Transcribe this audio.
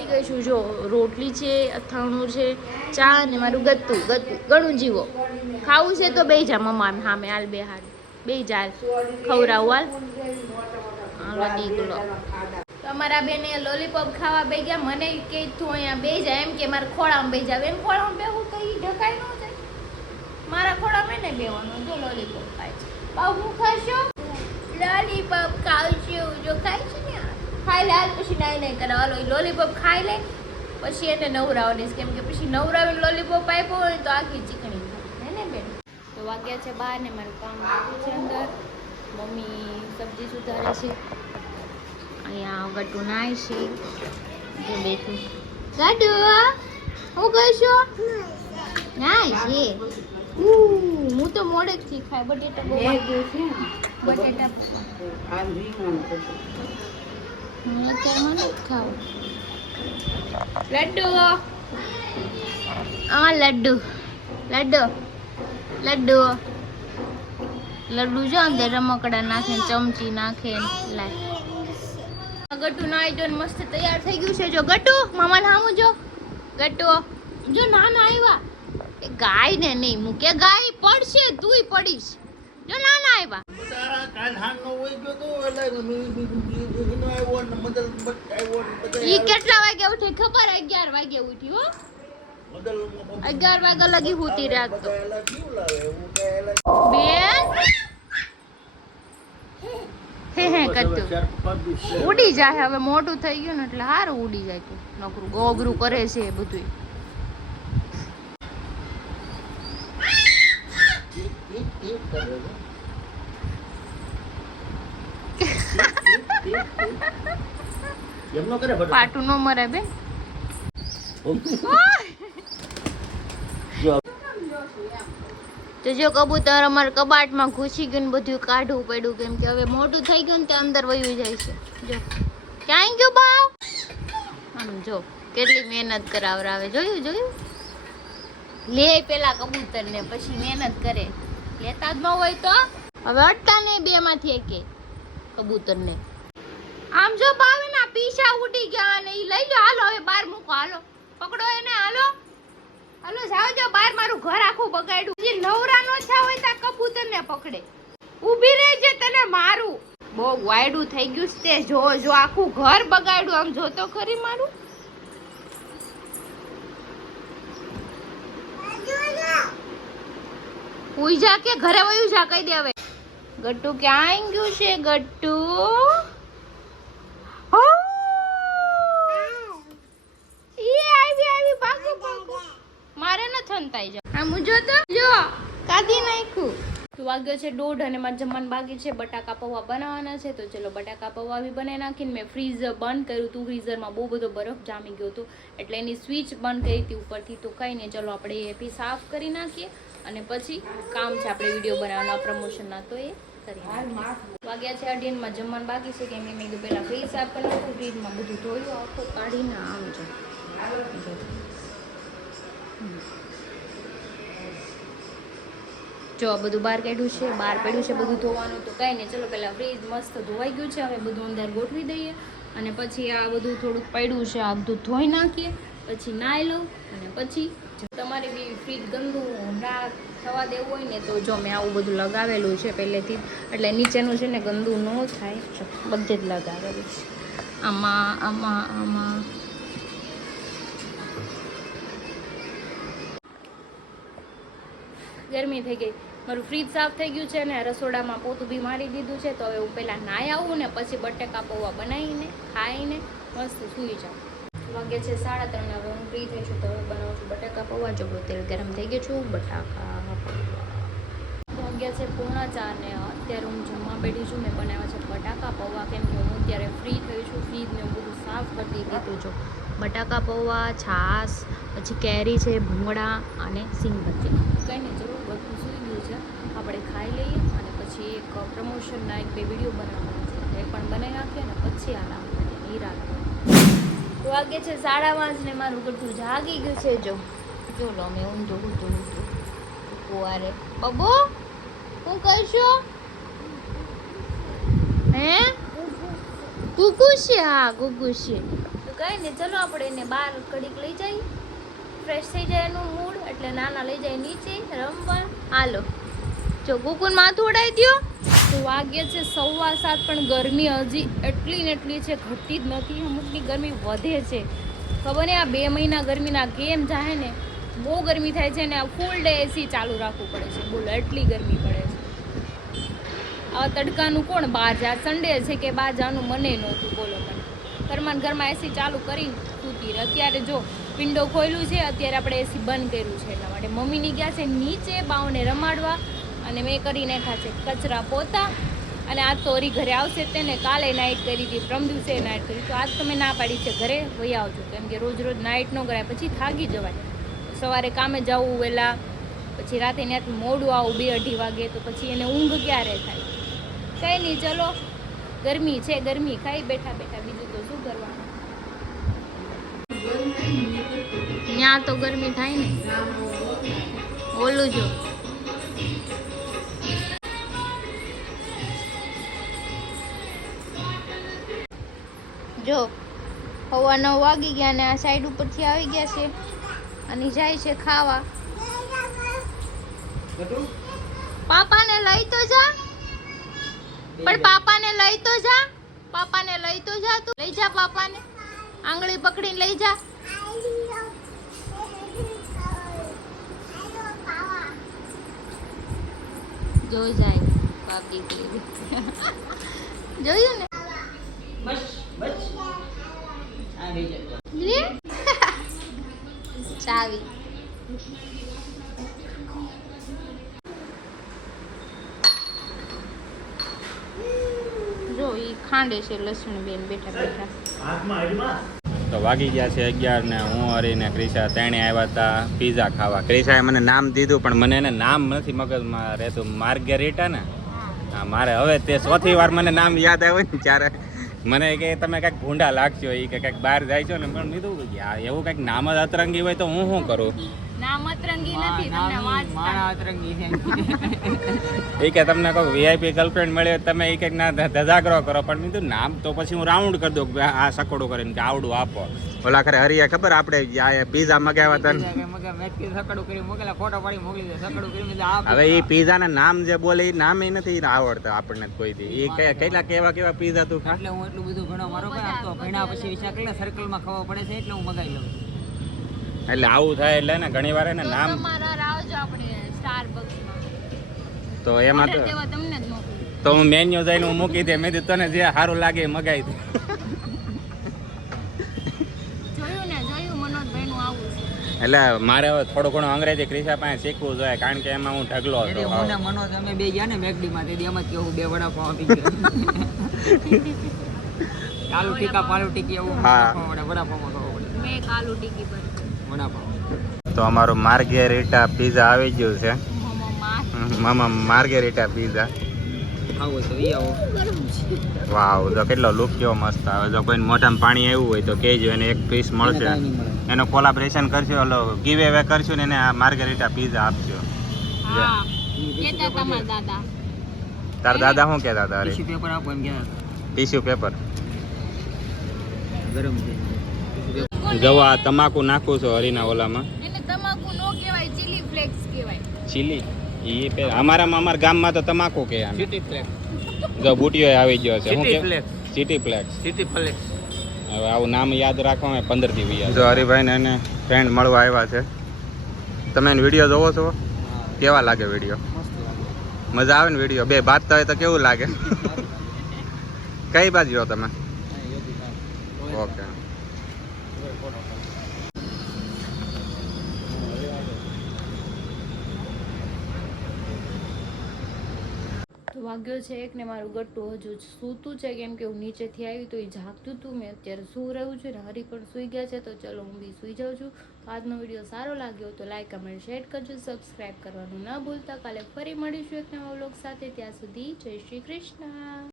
બેસી ગઈ છું. જો રોટલી છે, અથાણું છે, ચા ને મારું ગત્તું ઘણું જીવો. ખાવું છે તો બે જા મમ્મા સામે હાલ બે હાલ બે જા ખવડાવું હાલ દીકલો. તમારા બેને લોલીપોપ ખાવા બે ગયા. મને કે તું અહીંયા બે જા એમ કે મારા ખોળામાં બે જાવ. એમ ખોળામાં બેહું તો ઈ ઢકાઈ ન જાય. મારા ખોળામાં ને બેવાનું. જો લોલીપોપ ખાય છે. બાઉ હું ખાશો? લોલીપોપ ખાઉં છું. જો ખાય છે ને ખાઈ લે હાલ પછી નાઈ નહીં કરે. હાલો લોલીપોપ ખાઈ લે પછી એને નવરાવડીશ. કેમ કે પછી નવરાવીને લોલીપોપ આપ્યો હોય તો આખી ચીકણી થાય હે ને બેન. તો વાગ્યા છે 12 ને મારું કામ ચાલુ છે અંદર. મમ્મી સબ્જી સુધારે છે. અહીંયા ગટુ નાય છે જે બેઠું. ગટુ હું કહીશો નાય છે. હું તો મોડેકથી ખાય બટેટા બહુ બટેટા હું અત્યારે મને જ ખાવું. લડ્ડુ લડ્ડુ લડ્ડુ લડ્ડુ લડ્ડુ જો અંદર રમકડા નાખે ચમચી નાખે. લાય ગટુ નાઈ જો મસ્ત તૈયાર થઈ ગયું છે. જો ગટુ મામા નામું જો ગટુ જો નાના આવ્યા. એ ગાય ને નહીં મૂકે ગાય પડશે તુંય પડીશ. જો નાના આવ્યા ઈ કેટલા વાગે ઉઠે ખબર? 11 વાગે ઉઠી હો. 11 વાગ્યા લગી હોતી રાત તો બેન હે કરતું ઉડી જાય. હવે મોટું થઈ ગયું ને એટલે સારું ઉડી જાય. કે નકરું ગોગરું કરે છે એ બધું. પાટું નો મરે બેન. તો જો કબૂતર અમારા કબાટમાં ઘૂસી ગયું ને બધું કાઢવું પડ્યું. કેમ કે હવે મોટું થઈ ગયું ને તે અંદર વયું જાય છે. જો ક્યાંય ગયો બાવ. આમ જો કેટલી મહેનત કરાવરાવે. જોયું જોયું લે પેલા કબૂતર ને પછી મહેનત કરે. લેતા જ ન હોય તો હવે અટતા નહીં બે માંથી એકે કબૂતર ને. આમ જો બાવે ના પીછા ઉડી ગયા ને ઈ લઈ લો. હાલો હવે બહાર મૂકો. હાલો પકડો એને. હાલો હાલો જાવ જો બહાર. મારું ઘર આખું બગાડ્યું. જે નવરા નો થા હોય તા કબૂતર ને પકડે. ઊભી રહેજે તને મારું. બહુ વાયડું થઈ ગયું છે. જો જો આખું ઘર બગાડ્યું. આમ જો તો ખરી મારું. ઉઈ જા કે ઘરે વયું જા કહી દે હવે. ગટ્ટુ ક્યાં ગયું છે? ગટ્ટુ મારે ન થનતાઈ જા. આમ જો તો જો કાઢી નાખ્યું. તો વાગ્યો છે 1:30 અને મારે જમવાનું બાકી છે. બટાકા પૌવા બનાવવાના છે. તો ચલો બટાકા પૌવા બી બનાવી નાખીને મેં ફ્રીઝર બંધ કર્યું હતું. ફ્રીઝરમાં બહુ બધો બરફ જામી ગયો હતો એટલે એની સ્વિચ બંધ કરી હતી ઉપરથી. તો કંઈ નહીં ચલો આપણે એ બી સાફ કરી નાખીએ અને પછી કામ છે આપણે વિડીયો બનાવવાના પ્રમોશનના. તો એ કરી વાગ્યા છે 2:30 માં જમવાનું બાકી છે. કેમ કે મેં કીધું પહેલાં ફ્રીજ સાફ કરી નાખું. ફ્રીજમાં બધું ધોયું આખું કાઢીને આમ જો જો બધું બહાર કાઢ્યું છે. બહાર પડ્યું છે બધું ધોવાનું. તો કંઈ નહીં ચલો પહેલાં ફ્રીજ મસ્ત ધોવાઈ ગયું છે. હવે બધું અંદર ગોઠવી દઈએ અને પછી આ બધું થોડુંક પડ્યું છે આ બધું ધોઈ નાખીએ. પછી નાહી લઉં અને પછી તમારે બી ફ્રીજ ગંદુ ના થવા દેવું હોય ને તો જો મેં આવું બધું લગાવેલું છે પહેલેથી. એટલે નીચેનું છે ને ગંદુ ન થાય. બધે જ લગાવેલું છે. આમાં આમાં આમાં ગરમી થઈ ગઈ. મારું ફ્રીજ સાફ થઈ ગયું છે અને રસોડામાં પોતું બી મારી દીધું છે. તો હવે હું પહેલાં નાહી આવું ને પછી બટેકા પૌવા બનાવીને ખાઈને મસ્ત સૂઈ જાઉં. વાગે છે 3:30. હવે હું ફ્રી થઈ છું તો હવે બનાવું છું બટાકા પૌવા. જો તેલ ગરમ થઈ ગયું છું. બટાકા પૌવા વાગ્યા છે 3:45 ને અત્યારે હું જમવા બેઠી છું. મેં બનાવ્યા છે બટાકા પૌવા. કેમ કે હું અત્યારે ફ્રી થઈ છું. ફ્રીજને હું બધું સાફ કરી દીધું. જો બટાકા પૌવા, છાશ, પછી કેરી છે, ભૂંગળા અને સિંગભજી. કંઈ નહીં ચલો બધું સૂઈ ગયું છે. આપણે ખાઈ લઈએ અને પછી એક પ્રમોશનના 1-2 વિડીયો બનાવવાના છે. એ પણ બનાવી નાખીએ અને પછી આરામ કરીએ. હીરા વાગે છે 5:30 ને મારું બધું જાગી ગયું છે. જો જો લો મેં ઊંધું કુવારે બબુ હું કહીશું હે ગુગુ છે. હા ગુગુ છે. તો કઈ ને ચલો આપણે એને બહાર કડીક લઈ જઈએ, ફ્રેશ થઈ જાય એનું મૂડ, એટલે નાના લઈ જાય નીચે રમવા. હાલો જો કુકુન માથું ઉડાવી દ્યો. તો વાગ્ય છે 7:15, પણ ગરમી હજી એટલી ને એટલી છે, ઘટતી જ નથી. અમુકની ગરમી વધે છે, ખબર ને આ 2 મહિના ગરમીના કેમ જાય ને. બહુ ગરમી થાય છે ને આ ફૂલ ડે એસી ચાલુ રાખવું પડે છે, બોલો એટલી ગરમી પડે છે. આવા તડકાનું કોણ બહાર જાય? સન્ડે છે કે બહાર જવાનું મને નહોતું, બોલો મને. ઘરમાં એસી ચાલુ કરીને સૂતી રહે. અત્યારે જો વિન્ડો ખોલ્યું છે, અત્યારે આપણે એસી બંધ કર્યું છે, એટલા માટે મમ્મીની ગયા છે નીચે બાઓને રમાડવા, અને મેં કરી નાખ્યા છે કચરા પોતા. અને આજ તો ઓરી ઘરે આવશે તેને કાલે નાઇટ કરી હતી, પ્રમ દિવસે નાઇટ કરી, તો આજ તો મેં ના પાડી છે ઘરે વહી આવજો, કેમ કે રોજ નાઇટ ન કરાય, પછી થાકી જવાય. સવારે કામે જવું વહેલા, પછી રાતે ત્યાંથી મોડું આવું 2-2:30 વાગે, તો પછી એને ઊંઘ ક્યારે થાય? કંઈ નહીં, ચલો ગરમી છે, ગરમી ખાઈ બેઠા બેઠા, બીજું તો શું કરવાનું. ત્યાં તો ગરમી થાય ને, ઓલું જો જો 9:15 વાગી ગયા ને આ સાઈડ ઉપરથી આવી ગયા છે અને જાય છે ખાવા. પાપાને લઈ તો જા, પણ પાપાને લઈ તો જા, પાપાને લઈ તો જા, તું લઈ જા પાપાને, આંગળી પકડીને લઈ જા. જો જાય બાપ દીકરી જોયું ને. બસ બસ ચાવી જો ઈ ખાંડે છે લસણ બેન બેઠા બેઠા. તો વાગી ગયા છે 11 ને હું હરીને ક્રિશા ત્રણે આવ્યા હતા પીઝા ખાવા. ક્રિશાએ મને નામ દીધું પણ મને એને નામ નથી મગજમાં રહેતું. માર્ગેરીટા ને હા, મારે હવે તે ચોથી વાર મને નામ યાદ આવ્યું ને ત્યારે મને કે તમે કંઈક ભૂંડા લાગશો, એ કે કંઈક બહાર જાય છો ને, પણ કીધું એવું કંઈક નામ જ અતરંગી હોય તો હું શું કરું. નામ અતરંગી નથી, તમને વાંચતા અતરંગી છે. એ કે તમને કોઈ વીઆઈપી ગર્લફ્રેન્ડ મળે તમે એ કંઈક ના ધજાગરો કરો, પણ કીધું નામ તો પછી હું રાઉન્ડ કરી દઉં કે આ સકોડું કરીને કે આવડું આપો. ઓલા ખરે હરિયા ખબર આપણે પીઝા મગાવ્યા હતા, હવે એ પીઝા ના નામ જે બોલે એ નામ એ નથી આવડતા આપણને કોઈ દી. એ કેટલા કેવા કેવા પીઝા તું ખા, એટલે હું એટલું બધું ઘણો મારો તો ભણ્યા પછી વિચાર કરીને સર્કલમાં ખાવા પડે છે, એટલે હું મગાવી લઉં. એટલે આવું થાય એટલે ને ઘણી વાર એને નામ તો એમાં તો હું મેન્યુ જઈને હું મૂકી દે, મેં તને જે સારું લાગે એ મગાવી દે. એટલે મારે હવે થોડું ઘણું અંગ્રેજી ક્રિશા પાસે શીખવું જોઈએ, કારણ કે એમાં હું ઢગલો હતો. મને મનોજ અમે બે ગયા ને મેકડીમાં તે એમ જ કેવું 2 વડાપાવ આપી ગયા. આલુ ટીકા પાલુ ટીકી એવું વડાપાવમાં ખાવા પડે. મેં આલુ ટીકી પર વડાપાવ. તો અમારું માર્ગેરીટા પીઝા આવી ગયું છે. મામા માર્ગેરીટા પીઝા આવો તો ઈ આવો. વાવ, જો કેટલો લુક કેવો મસ્ત આવે. જો કોઈને મોઢામાં પાણી આવ્યું હોય તો કહેજો, એને એક પીસ મળશે. એનો કોલાબરેશન કરશું, ઓલો ગીવ અવે કરશું ને એને આ માર્ગેરીટા પીઝા આપજો. તાર દાદા શું કહેતા હતા? ટીશ્યુ પેપર આપો એમ કહેતા હતા. ટીશ્યુ પેપર ગરમ છે. જવા તમાકુ નાખું છો હરીના ઓલામાં. એને તમાકુ નો કહેવાય, ચીલી ફ્લેક્સ કહેવાય. ચીલી અમારા ગામમાં તો તમાકુ કે સિટી ફ્લેક્સ. જો બુટીઓ આવી ગયો છે. શું કે સિટી ફ્લેક્સ. City flex. હવે આવું નામ યાદ રાખવામાં 15 દી યાદ. જો હરીભાઈ ને એને ફ્રેન્ડ મળવા આવ્યા છે. તમે એનો વિડીયો જોવો છો? કેવા લાગે વિડીયો? મજા આવે ને વિડીયો? બે બાજતા હોય તો કેવું લાગે? કઈ બાજુ રહો તમે? ઓકે. વાગ્યો છે 1 ને મારું ગટ્ટું હજુ સૂતું છે, કેમ કે હું નીચેથી આવી તો એ જાગતું હતું. મેં અત્યારે સૂઈ રહ્યું છું ને હરી પણ સૂઈ ગયા છે, તો ચલો હું બી સૂઈ જાઉં છું. તો આજનો વિડીયો સારો લાગ્યો તો લાઈક કમેન્ટ શેર કરજો, સબસ્ક્રાઈબ કરવાનું ના ભૂલતા. કાલે ફરી મળીશું એક નવા વ્લોગ સાથે, ત્યાં સુધી જય શ્રી કૃષ્ણ.